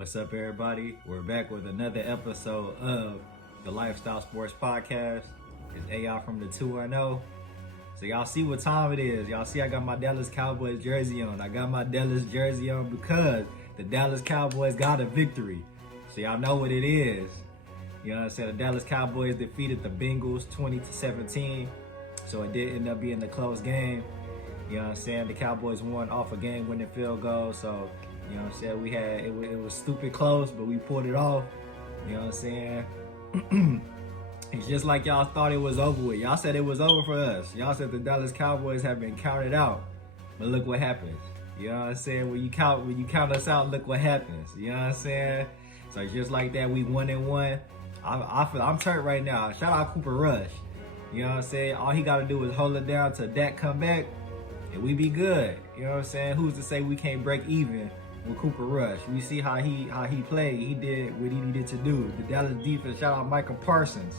What's up, everybody? We're back with another episode of the Lifestyle Sports Podcast. It's AI from the 210. So y'all see what time it is. Y'all see I got my Dallas Cowboys jersey on. I got my Dallas jersey on because the Dallas Cowboys got a victory. So y'all know what it is. You know what I'm saying? The Dallas Cowboys defeated the Bengals 20-17. So it did end up being a close game. You know what I'm saying? The Cowboys won off a game-winning field goal. So you know what I'm saying? It was stupid close, but we pulled it off. You know what I'm saying? It's just like y'all thought it was over with. Y'all said it was over for us. Y'all said the Dallas Cowboys have been counted out. But look what happens. You know what I'm saying? When you count us out, look what happens. You know what I'm saying? So just like that, we 1-1. I'm turned right now. Shout out Cooper Rush. You know what I'm saying? All he got to do is hold it down till Dak come back, and we be good. You know what I'm saying? Who's to say we can't break even with Cooper Rush? We see how he played. He did what he needed to do. The Dallas defense, shout out Michael Parsons.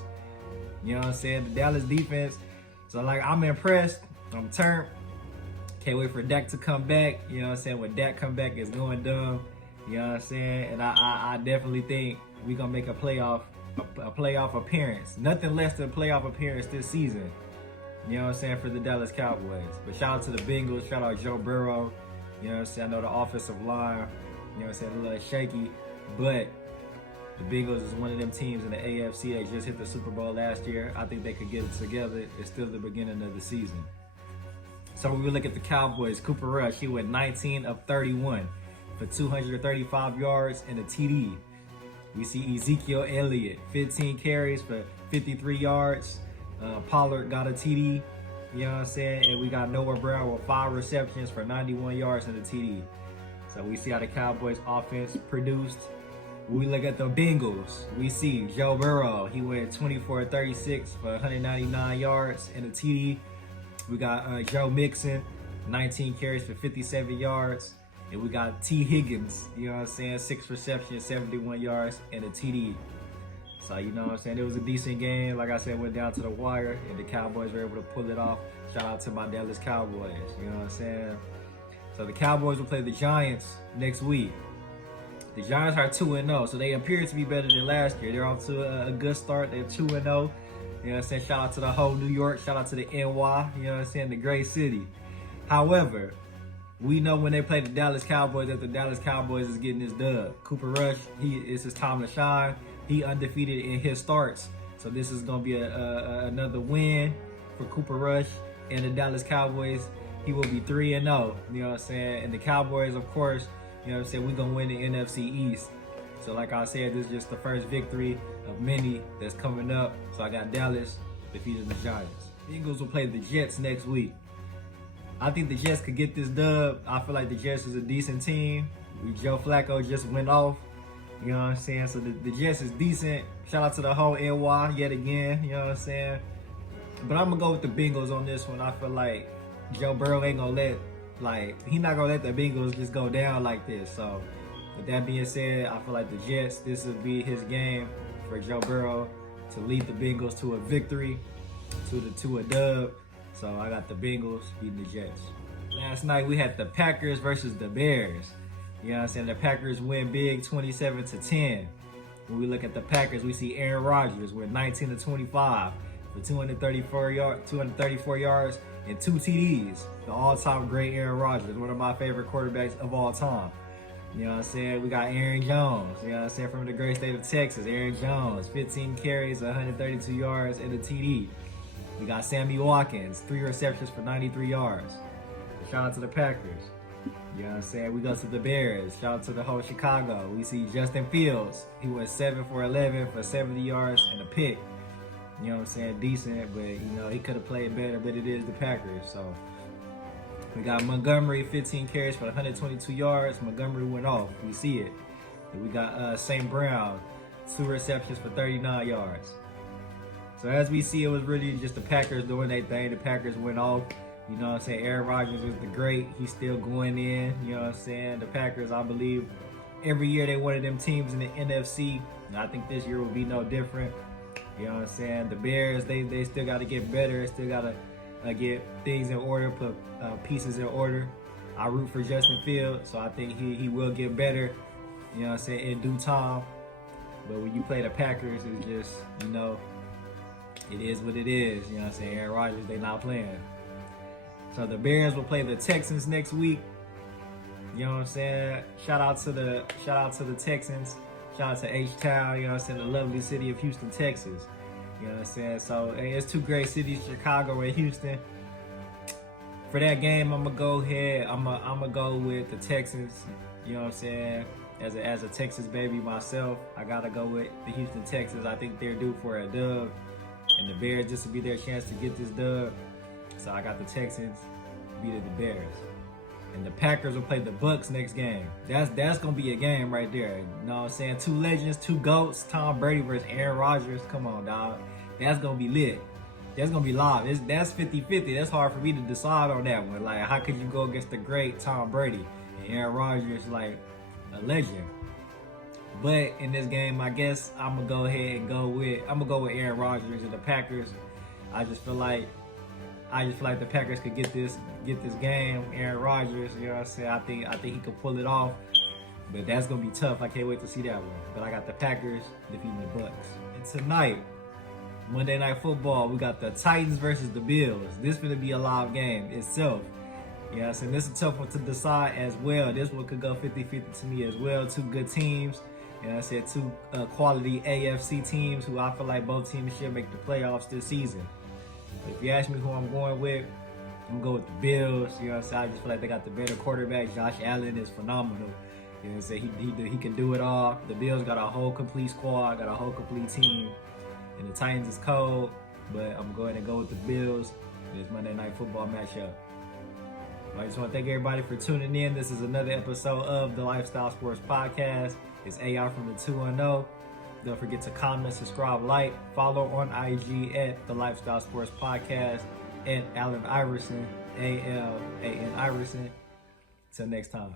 You know what I'm saying? The Dallas defense. So like, I'm impressed. I'm turned. Can't wait for Dak to come back. You know what I'm saying? When Dak come back, it's going dumb. You know what I'm saying? And I definitely think we're gonna make a playoff appearance. Nothing less than a playoff appearance this season. You know what I'm saying? For the Dallas Cowboys. But shout out to the Bengals. Shout out Joe Burrow. You know what I'm saying? I know the offensive line, you know what I'm saying, a little shaky, but the Bengals is one of them teams in the AFC. They just hit the Super Bowl last year. I think they could get it together. It's still the beginning of the season. So when we look at the Cowboys, Cooper Rush, he went 19 of 31 for 235 yards and a TD. We see Ezekiel Elliott, 15 carries for 53 yards. Pollard got a TD. You know what I'm saying? And we got Noah Brown with 5 receptions for 91 yards and a TD. So we see how the Cowboys offense produced. When we look at the Bengals, we see Joe Burrow. He went 24-36 for 199 yards and a TD. We got Joe Mixon, 19 carries for 57 yards. And we got T. Higgins, you know what I'm saying? 6 receptions, 71 yards and a TD. So, you know what I'm saying? It was a decent game. Like I said, went down to the wire, and the Cowboys were able to pull it off. Shout out to my Dallas Cowboys. You know what I'm saying? So, the Cowboys will play the Giants next week. The Giants are 2-0, so they appear to be better than last year. They're off to a good start. They're 2-0. You know what I'm saying? Shout out to the whole New York. Shout out to the NY. You know what I'm saying? The great city. However, we know when they play the Dallas Cowboys that the Dallas Cowboys is getting this dub. Cooper Rush, it's his time to shine. He undefeated in his starts. So this is going to be another win for Cooper Rush and the Dallas Cowboys. He will be 3-0, you know what I'm saying? And the Cowboys, of course, you know what I'm saying, we're going to win the NFC East. So like I said, this is just the first victory of many that's coming up. So I got Dallas defeating the Giants. The Eagles will play the Jets next week. I think the Jets could get this dub. I feel like the Jets is a decent team. Joe Flacco just went off. You know what I'm saying? So the Jets is decent. Shout out to the whole NY yet again. You know what I'm saying? But I'm going to go with the Bengals on this one. I feel like Joe Burrow ain't going to he's not going to let the Bengals just go down like this. So with that being said, I feel like the Jets, this will be his game for Joe Burrow to lead the Bengals to a victory, to a dub. So I got the Bengals beating the Jets. Last night we had the Packers versus the Bears. You know what I'm saying? The Packers win big 27-10. When we look at the Packers, we see Aaron Rodgers with 19-25 for 234 yards and 2 TDs. The all-time great Aaron Rodgers, one of my favorite quarterbacks of all time. You know what I'm saying? We got Aaron Jones, you know what I'm saying, from the great state of Texas. Aaron Jones, 15 carries, 132 yards and a TD. We got Sammy Watkins, 3 receptions for 93 yards. Shout out to the Packers. You know what I'm saying? We go to the Bears. Shout out to the whole Chicago. We see Justin Fields. He went 7 for 11 for 70 yards and a pick. You know what I'm saying? Decent, but, you know, he could have played better, but it is the Packers. So we got Montgomery, 15 carries for 122 yards. Montgomery went off. We see it. And we got St. Brown, 2 receptions for 39 yards. So as we see, it was really just the Packers doing their thing. The Packers went off. You know what I'm saying? Aaron Rodgers is the great. He's still going in. You know what I'm saying? The Packers, I believe, every year they one of them teams in the NFC. And I think this year will be no different. You know what I'm saying? The Bears, they still got to get better. Still got to get things in order, put pieces in order. I root for Justin Fields, so I think he will get better. you know what I'm saying, in due time. But when you play the Packers, it's just, it is what it is. You know what I'm saying? Aaron Rodgers, they not playing. So the Bears will play the Texans next week. You know what I'm saying? Shout out to the Texans. Shout out to H-Town, you know what I'm saying, the lovely city of Houston, Texas. You know what I'm saying? So it's two great cities, Chicago and Houston. For that game, I'm gonna go ahead. I'm gonna go with the Texans. You know what I'm saying? As a Texas baby myself, I gotta go with the Houston Texans. I think they're due for a dub, and the Bears, just to be their chance to get this dub. So I got the Texans beating the Bears. And the Packers will play the Bucks next game. That's gonna be a game right there. You know what I'm saying? Two legends, two GOATs, Tom Brady versus Aaron Rodgers. Come on, dog. That's gonna be lit. That's gonna be live. That's 50-50. That's hard for me to decide on that one. Like, how could you go against the great Tom Brady and Aaron Rodgers, like a legend? But in this game, I guess I'm gonna go ahead and go with Aaron Rodgers and the Packers. I just feel like the Packers could get this game. Aaron Rodgers, you know what I'm saying? I think he could pull it off. But that's gonna be tough. I can't wait to see that one. But I got the Packers defeating the Bucks. And tonight, Monday Night Football, we got the Titans versus the Bills. This is gonna be a live game itself. You know what I'm saying? This is a tough one to decide as well. This one could go 50-50 to me as well. Two good teams. You know what I said? Two quality AFC teams who I feel like both teams should make the playoffs this season. But if you ask me who I'm going with, I'm going to go with the Bills. You know what I'm saying? I just feel like they got the better quarterback. Josh Allen is phenomenal. You know what I'm saying? He can do it all. The Bills got a whole complete squad, got a whole complete team. And the Titans is cold, but I'm going to go with the Bills in this Monday Night Football matchup. I just want to thank everybody for tuning in. This is another episode of the Lifestyle Sports Podcast. It's AI from the 210. Don't forget to comment, subscribe, like, follow on IG at the Lifestyle Sports Podcast, at Allen Iverson, ALAN Iverson. Till next time.